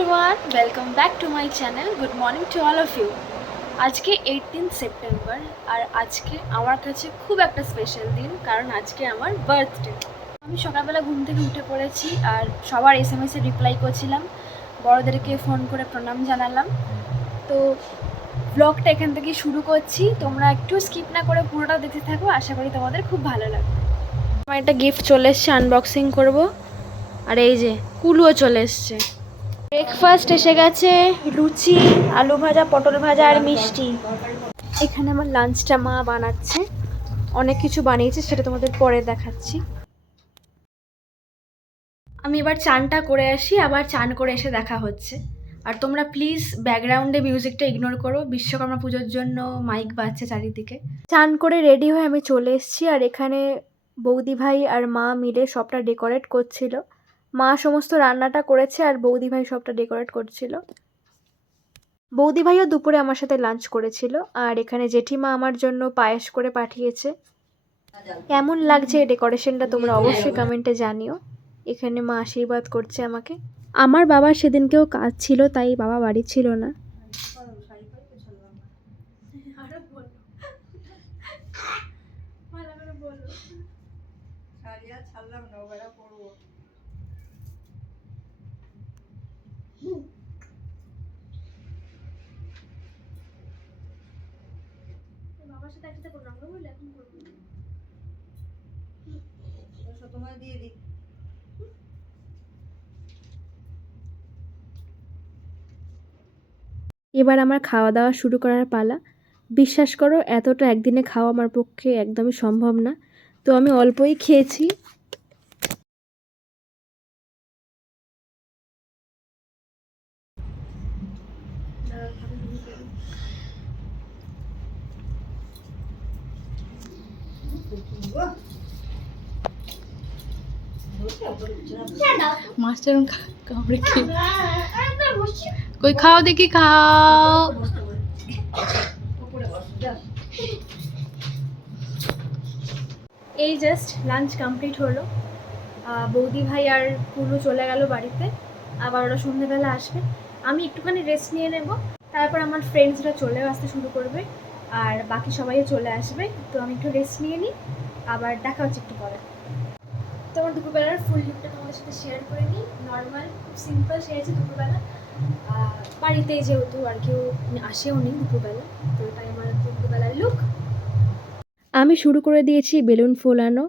everyone, welcome back to my channel. Good morning to all of you. আজকে 18 September আর আজকে আমার কাছে খুব একটা স্পেশাল দিন, কারণ আজকে আমার বার্থডে। আমি সকালবেলা ঘুম থেকে উঠে পড়েছি আর সবার SMS এ রিপ্লাই করছিলাম, বড়দেরকে ফোন করে প্রণাম জানালাম। তো ব্লগটা এখান থেকে শুরু করছি, তোমরা একটু স্কিপ না করে পুরোটা দেখতে থাকো, আশা করি তোমাদের খুব ভালো লাগবে। আমার একটা গিফট চলে এসছে, আনবক্সিং করব। আর এই যে কুলুও চলে এসছে। ব্রেকফাস্ট এসে গেছে, লুচি, আলু ভাজা, পটল ভাজা আর মিষ্টি। এখানে আমার লাঞ্চটা মা বানাচ্ছে, অনেক কিছু বানিয়েছে, সেটা তোমাদের পরে দেখাচ্ছি। আমি এবার চানটা করে আসি, আবার চান করে এসে দেখা হচ্ছে। আর তোমরা প্লিজ ব্যাকগ্রাউন্ডে মিউজিকটা ইগনোর করো, বিশ্বকর্মা পুজোর জন্য মাইক বাজছে চারিদিকে। চান করে রেডি হয়ে আমি চলে এসেছি, আর এখানে বৌদি ভাই আর মা মিলে সবটা ডেকোরেট করছিল। মা সমস্ত রান্নাটা করেছে আর বৌদি ভাই সবটা ডেকোরেট করছিল। বৌদি ভাইও দুপুরে আমার সাথে লাঞ্চ করেছিল। আর এখানে জেঠিমা আমার জন্য পায়েস করে পাঠিয়েছে। কেমন লাগছে এই ডেকোরেশনটা তোমরা অবশ্যই কমেন্টে জানিও। এখানে মা আশীর্বাদ করছে আমাকে। আমার বাবার সেদিনকেও কাজ ছিল, তাই বাবা বাড়ি ছিল না। বাবার সাথে একসাথে করলাম না, বুঝলে? এখন করবো তোমায় দিয়ে দিই। এবার আমার খাওয়া দাওয়া শুরু করার পালা। বিশ্বাস করো, এতটা একদিনে খাওয়া আমার পক্ষে একদমই সম্ভব না, তো আমি অল্পই খেয়েছি। মাস্টার কামড়ে কি কই খাও দেখি, খাও। এই জাস্ট লাঞ্চ কমপ্লিট হলো। বৌদি ভাই আর কুলু চলে গেল বাড়িতে, আবার ওরা সন্ধ্যেবেলা আসবে। আমি একটুখানি রেস্ট নিয়ে নেব, তারপর আমার ফ্রেন্ডসরা চলেও আসতে শুরু করবে আর বাকি সবাইও চলে আসবে। তো আমি একটু রেস্ট নিয়ে নিই, আবার দেখা হচ্ছে একটু পরে। তো আমার দুপুরবেলার ফুল লুকটা তোমাদের সাথে শেয়ার করে নিই। নর্মাল, খুব সিম্পল সেরেছি দুপুরবেলা, বাড়িতেই যেহেতু আর কেউ আসেও নি দুপুরবেলা, তো তাই আমার দুপুরবেলার লুক। আমি শুরু করে দিয়েছি বেলুন ফোলানো,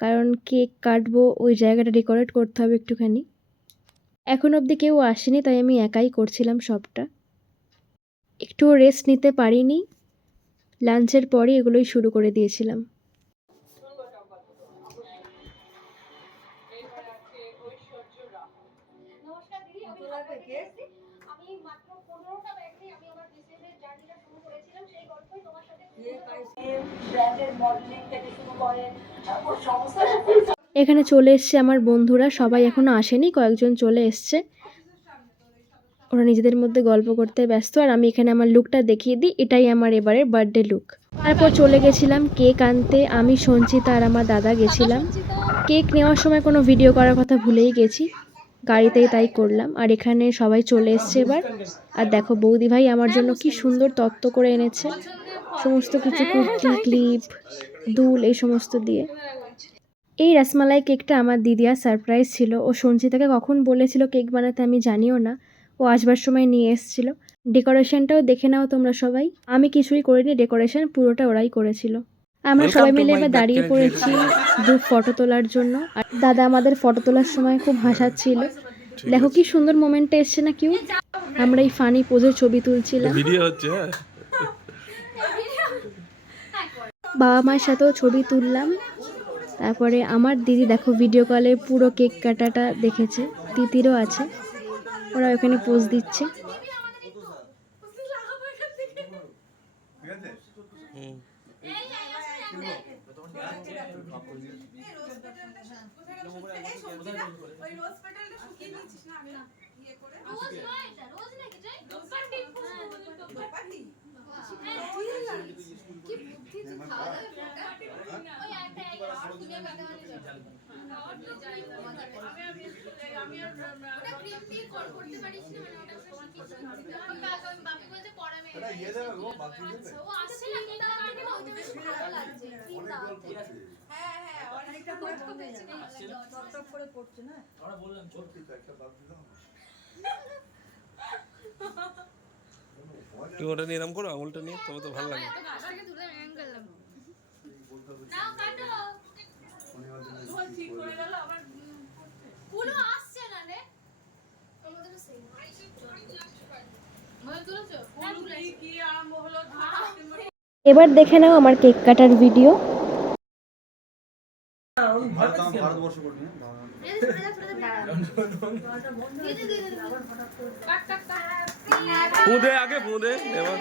কারণ কেক কাটবো, ওই জায়গাটা ডেকোরেট করতে হবে একটুখানি। এখন অবধি কেউ আসেনি, তাই আমি একাই করছিলাম সবটা। একটুও রেস্ট নিতে পারিনি, লাঞ্চের পরই এগুলোই শুরু করে দিয়েছিলাম। এখানে চলে এসছে আমার বন্ধুরা, সবাই এখনো আসেনি, কয়েকজন চলে এসছে। ওরা নিজেদের মধ্যে গল্প করতে ব্যস্ত, আর আমি এখানে আমার লুকটা দেখিয়ে দিই। এটাই আমার এবারের বার্থডে লুক। তারপর চলে গেছিলাম কেক আনতে। আমি, সঞ্চিতা আর আমার দাদা গেছিলাম। কেক নেওয়ার সময় কোনো ভিডিও করার কথা ভুলেই গেছি, গাড়িতেই তাই করলাম। আর এখানে সবাই চলে এসছে এবার। আর দেখো বৌদি ভাই আমার জন্য কি সুন্দর তত্ত্ব করে এনেছে, সমস্ত কিছু, কুর্তি, ক্লিপ, দুল, এই সমস্ত দিয়ে। এই রসমালাই কেকটা আমার দিদিয়ার সারপ্রাইজ ছিল। ও সঞ্চিতাকে কখন বলেছিল কেক বানাতে আমি জানিও না, ও আসবার সময় নিয়ে এসেছিল। ডেকোরেশনটাও দেখে নাও তোমরা সবাই। আমি কিছুই করিনি, ডেকোরেশন পুরোটা ওরাই করেছিল। আমরা সবাই মিলে এবার দাঁড়িয়ে পড়েছি গ্রুপ ফটো তোলার জন্য। আর দাদা আমাদের ফটো তোলার সময় খুব হাসাচ্ছিল। দেখো কি সুন্দর মোমেন্টে এসছে না কিউ। আমরা এই ফানি পোজে ছবি তুলছিলাম, বাবা মায়ের সাথেও ছবি তুললাম। তারপরে আমার দিদি দেখো ভিডিও কলে পুরো কেক কাটাটা দেখেছে, তিতিরও আছে, ওরা ওখানে পোজ দিচ্ছে। তুমি ওটা নিয়ে এরম করো, আঙুলটা নিয়ে, তবে তো ভালো লাগে। এবার দেখে নাও আমার কেক কাটার ভিডিও। ফুঁদে আগে ফুঁদে এবার।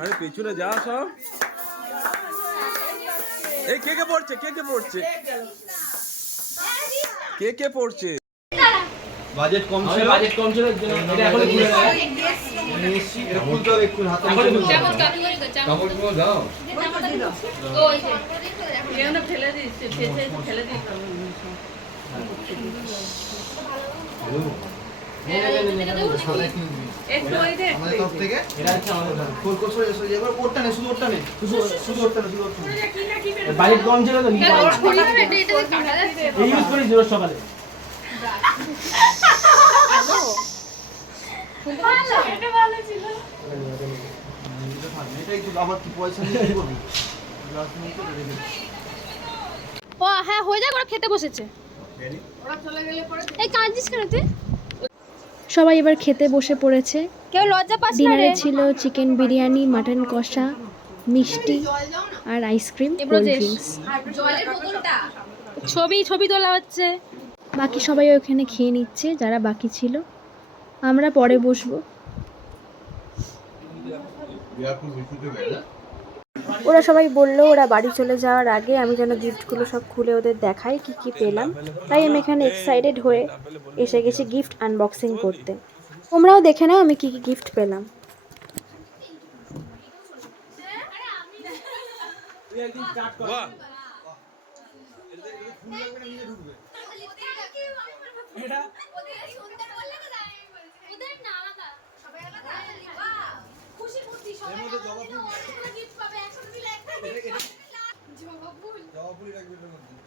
আরে পেছনে যা সব। এই কে কে পড়ছে, কে কে পড়ছে, কে কে পড়ছে? বাজেট কম ছিল, বাজেট কম ছিল, এটা এখন খুলে দাও। এটা খুলতে হবে, একটু হাতে কাপড়গুলো দাও। ওই যে এখানে ফেলে দিচ্ছে, ফেলে দিতে হবে। একটু ওই দে আমাদের তরফ থেকে এটা আছে আমাদের ফুল কোর্স হয়ে গেছে। এবার ওরটা নে, শুধু ওরটা নে, শুধু ওরটা নে, শুধু ওরটা নে। বাজেট কম ছিল তো নিতে পারছি। এটা কাটা যাচ্ছে, এই ইউজ করি জোর সকালে। ভালো, এটা ভালো ছিল। এটা একটু আবার কি পয়সা নিয়ে কি করবি? ও হ্যাঁ হয়ে যাক, ওরা খেতে বসেছে। ওরা চলে গেলে পরে এই কাঁদছিস কেন তুই? সবাই এবার খেতে বসে পড়েছে। কেউ লজ্জা পাস না রে। ডিনারে ছিল চিকেন বিরিয়ানি, মাটন কষা, মিষ্টি আর আইসক্রিম, কোল্ড ড্রিঙ্কস। ছবি তোলা হচ্ছে। বাকি সবাই ওখানে খেয়ে নিচ্ছে, যারা বাকি ছিল। আমরা পরে বসবো। ওরা সবাই বললো ওরা বাড়ি চলে যাওয়ার আগে আমি যেন গিফটগুলো সব খুলে ওদের দেখাই কি কি পেলাম। তাই আমি এখানে এক্সাইটেড হয়ে এসে গেছি গিফট আনবক্সিং করতে। তোমরাও দেখে নাও আমি কি কি গিফট পেলাম। বাহ,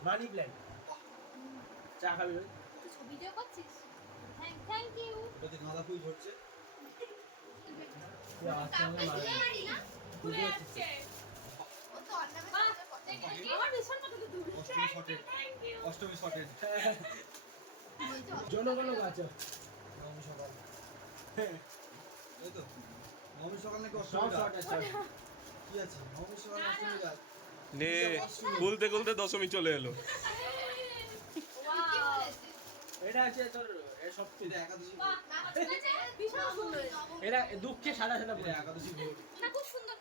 মানি প্ল্যান্ট চা খাবি ভিডিও করছিস? Thank you. ওটাতে গাঁদা ফুল ঝরছে। অষ্টমী শটেড জনগণ গাছ এই তো নবমী সকাল নাকি অষ্টমী গাছ কি আছে নবমী সকাল অষ্টমী গাছ নে খুলতে খুলতে দশমী চলে এলো। এটা আছে তোর সপ্তমী একাদশী এটা দুঃখে সাদা সাদা বলে একাদশী না খুব সুন্দর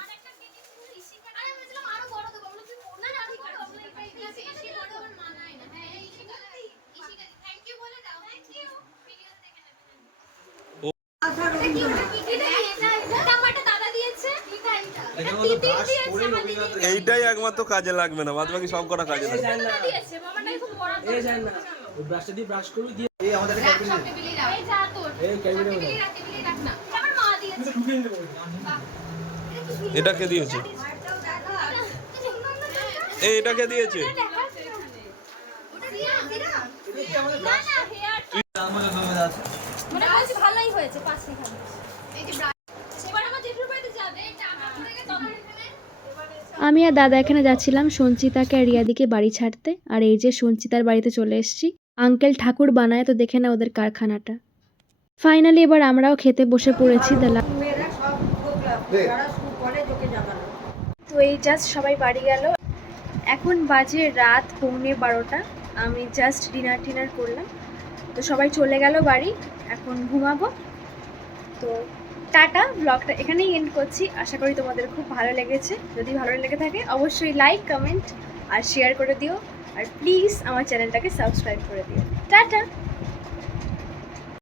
আর একটা কেক ইশিকা আরে আমি বললাম আরো বড় দেবো বলছি না না ঠিক আছে আমরা এটাই দিয়েছি ইশিকা বড় আমার মানায় না হ্যাঁ ইশিকা থ্যাংক ইউ বলে দাও থ্যাংক ইউ ভিডিও দেখে নেবেন এটা আমারটা দাদা দিয়েছে এইটাই একমাত্র কাজে লাগবে না, বাদ বাকি সব কটা কাজে লাগবে। দিয়েছে মামাটাই খুব বড় এই জান না ওই ব্রাশটা দিয়ে ব্রাশ করবি দিয়ে এই আমাদের বিলি দাও এই যা তোর এই ক্যামেরা বিলি রাখ না আমার মা দিয়েছে ঢুকিয়ে দেব এটা কে দিয়েছে? এই এটা কে দিয়েছে? ওটা দিয়া দিরা এটা কি আমাদের না না হেয়ার আমাদের নামে আছে মানে বলছি ভালোই হয়েছে পাঁচ খালি এই যে এবার আমার জেঠুর বাড়িতে যাবে এটা আমার থেকে তখন এখানে আমি আর দাদা এখানে যাচ্ছিলাম সঞ্চিতাকে আর রিয়াদিকে বাড়ি ছাড়তে। আর এই যে সঞ্চিতার বাড়িতে চলে এসেছি। আঙ্কেল ঠাকুর বানায়, তো দেখে না ওদের কারখানাটা। ফাইনালি এবার আমরাও খেতে বসে পড়েছি। তো এই জাস্ট সবাই বাড়ি গেল। এখন বাজে রাত 11:15। আমি জাস্ট ডিনার করলাম, তো সবাই চলে গেল বাড়ি। এখন ঘুমাবো। তো টাটা, ব্লগটা এখানেই এন্ড করছি। আশা করি তোমাদের খুব ভালো লেগেছে। যদি ভালো লেগে থাকে অবশ্যই লাইক, কমেন্ট আর শেয়ার করে দিও। আর প্লিজ আমার চ্যানেলটাকে সাবস্ক্রাইব করে দিও। টাটা।